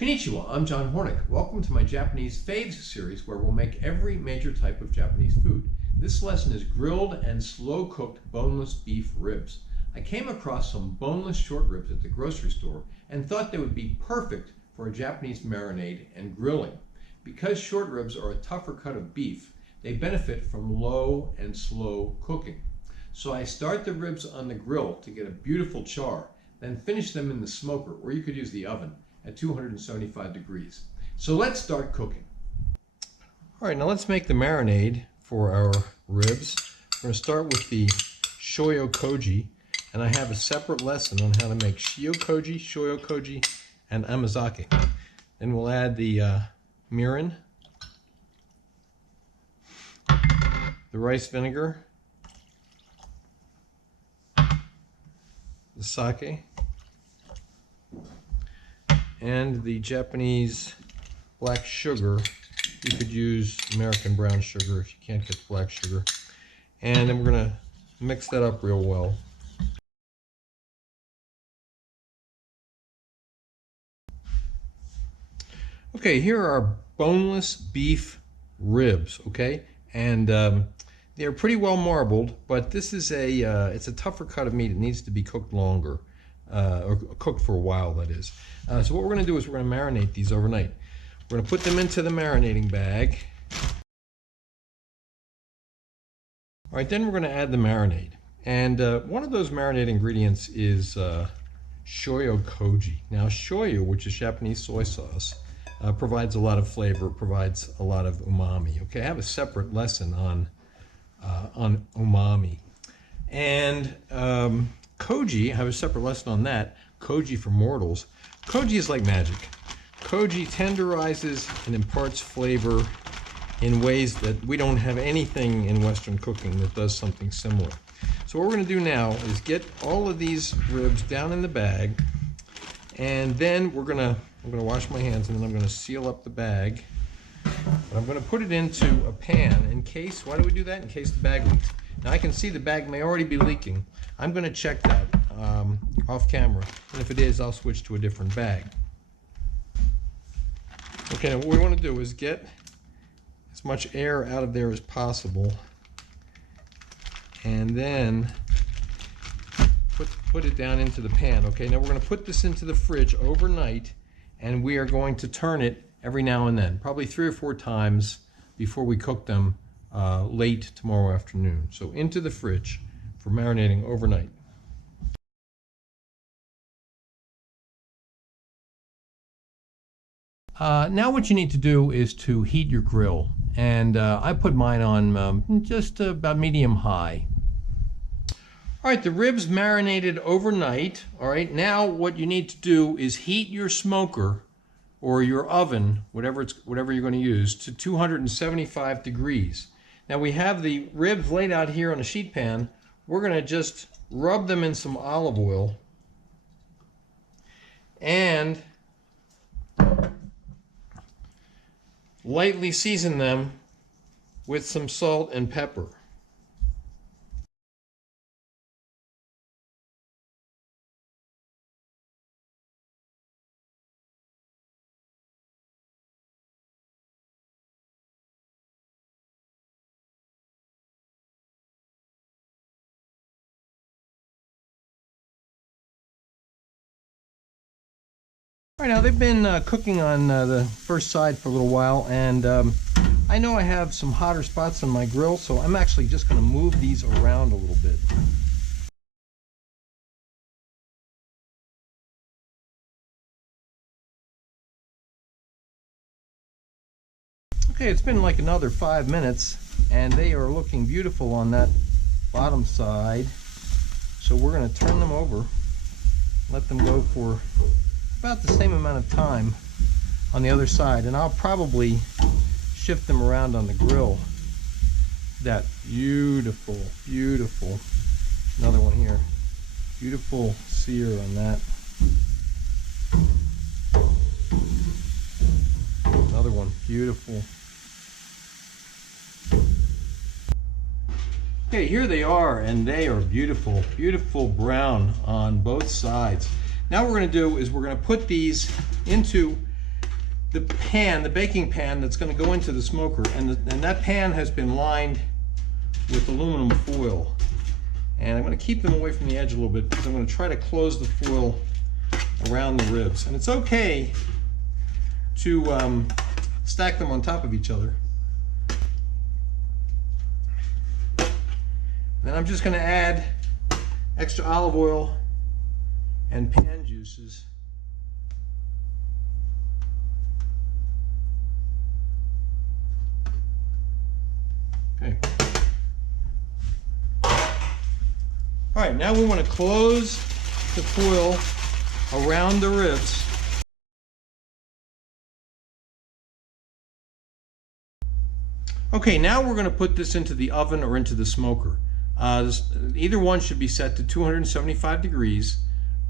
Konnichiwa, I'm John Hornick. Welcome to my Japanese Faves series where we'll make every major type of Japanese food. This lesson is grilled and slow-cooked boneless beef ribs. I came across some boneless short ribs at the grocery store and thought they would be perfect for a Japanese marinade and grilling. Because short ribs are a tougher cut of beef, they benefit from low and slow cooking. So I start the ribs on the grill to get a beautiful char, then finish them in the smoker, or you could use the oven, at 275 degrees. So let's start cooking. All right, now let's make the marinade for our ribs. We're going to start with the Shoyu Koji, and I have a separate lesson on how to make Shio Koji, Shoyu Koji, and Amazake. Then we'll add the mirin, the rice vinegar, the sake, and the Japanese black sugar. You could use American brown sugar if you can't get black sugar. And then we're going to mix that up real well. Okay, here are our boneless beef ribs, okay? And they're pretty well marbled, but this is it's a tougher cut of meat. It needs to be cooked longer. Or cooked for a while, that is. So what we're going to do is we're going to marinate these overnight. We're going to put them into the marinating bag. All right, then we're going to add the marinade. And one of those marinade ingredients is Shoyu Koji. Now, shoyu, which is Japanese soy sauce, provides a lot of flavor, provides a lot of umami. Okay, I have a separate lesson on umami. And Koji, I have a separate lesson on that. Koji for mortals. Koji is like magic. Koji tenderizes and imparts flavor in ways that we don't have anything in Western cooking that does something similar. So what we're going to do now is get all of these ribs down in the bag, and then I'm going to wash my hands, and then I'm going to seal up the bag. But I'm going to put it into a pan in case, why do we do that? In case the bag leaks. Now I can see the bag may already be leaking. I'm going to check that off camera, and if it is, I'll switch to a different bag. Okay, now what we want to do is get as much air out of there as possible, and then put it down into the pan. Okay, now we're going to put this into the fridge overnight, and we are going to turn it every now and then, probably 3 or 4 times before we cook them late tomorrow afternoon. So into the fridge for marinating overnight. Now what you need to do is to heat your grill, and I put mine on just about medium high. All right, the ribs marinated overnight. All right, now what you need to do is heat your smoker or your oven, whatever you're going to use, to 275 degrees. Now we have the ribs laid out here on a sheet pan. We're going to just rub them in some olive oil and lightly season them with some salt and pepper. All right, now they've been cooking on the first side for a little while, and I know I have some hotter spots on my grill, so I'm actually just going to move these around a little bit. Okay, it's been like another 5 minutes, and they are looking beautiful on that bottom side. So we're going to turn them over, let them go for about the same amount of time on the other side, and I'll probably shift them around on the grill. That beautiful, beautiful, another one here, beautiful sear on that. Another one, beautiful. Okay, here they are, and they are beautiful, beautiful brown on both sides. Now what we're going to do is we're going to put these into the pan, the baking pan that's going to go into the smoker, and that pan has been lined with aluminum foil. And I'm going to keep them away from the edge a little bit because I'm going to try to close the foil around the ribs. And it's okay to stack them on top of each other. Then I'm just going to add extra olive oil and pan juices. Okay. All right, now we want to close the foil around the ribs. Okay, now we're going to put this into the oven or into the smoker. Either one should be set to 275 degrees,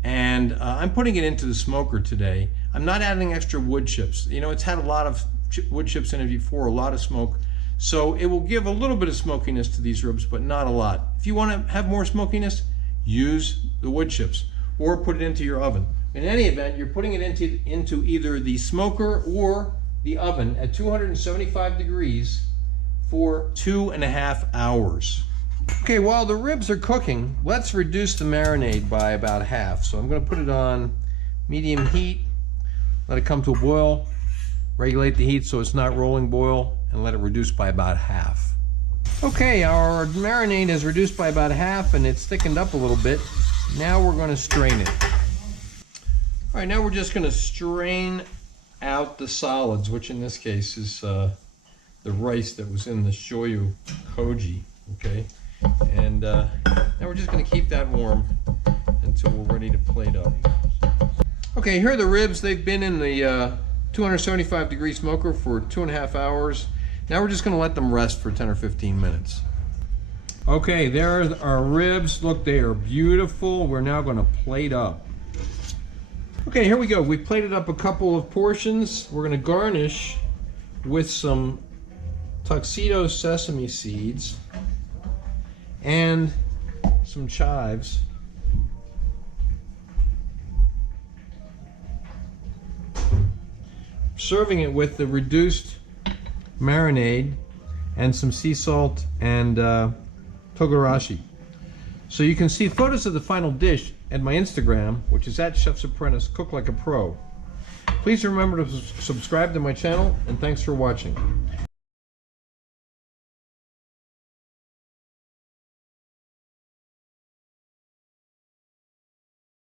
and I'm putting it into the smoker today. I'm not adding extra wood chips. You know, it's had a lot of wood chips in it before, a lot of smoke. So it will give a little bit of smokiness to these ribs, but not a lot. If you want to have more smokiness, use the wood chips or put it into your oven. In any event, you're putting it into either the smoker or the oven at 275 degrees for 2.5 hours. Okay, while the ribs are cooking, let's reduce the marinade by about half. So I'm going to put it on medium heat, let it come to a boil, regulate the heat so it's not rolling boil, and let it reduce by about half. Okay, our marinade has reduced by about half and it's thickened up a little bit. Now we're going to strain it. All right, now we're just going to strain out the solids, which in this case is the rice that was in the Shoyu Koji. Okay, and now we're just going to keep that warm until we're ready to plate up. Okay, here are the ribs. They've been in the 275 degree smoker for 2.5 hours. Now we're just going to let them rest for 10 or 15 minutes. Okay, there are our ribs. Look, they are beautiful. We're now going to plate up. Okay, here we go. We plated up a couple of portions. We're going to garnish with some Tuxedo sesame seeds and some chives. Serving it with the reduced marinade and some sea salt and togarashi. So you can see photos of the final dish at my Instagram, which is at Chef's Apprentice, Cook Like a Pro. Please remember to subscribe to my channel, and thanks for watching.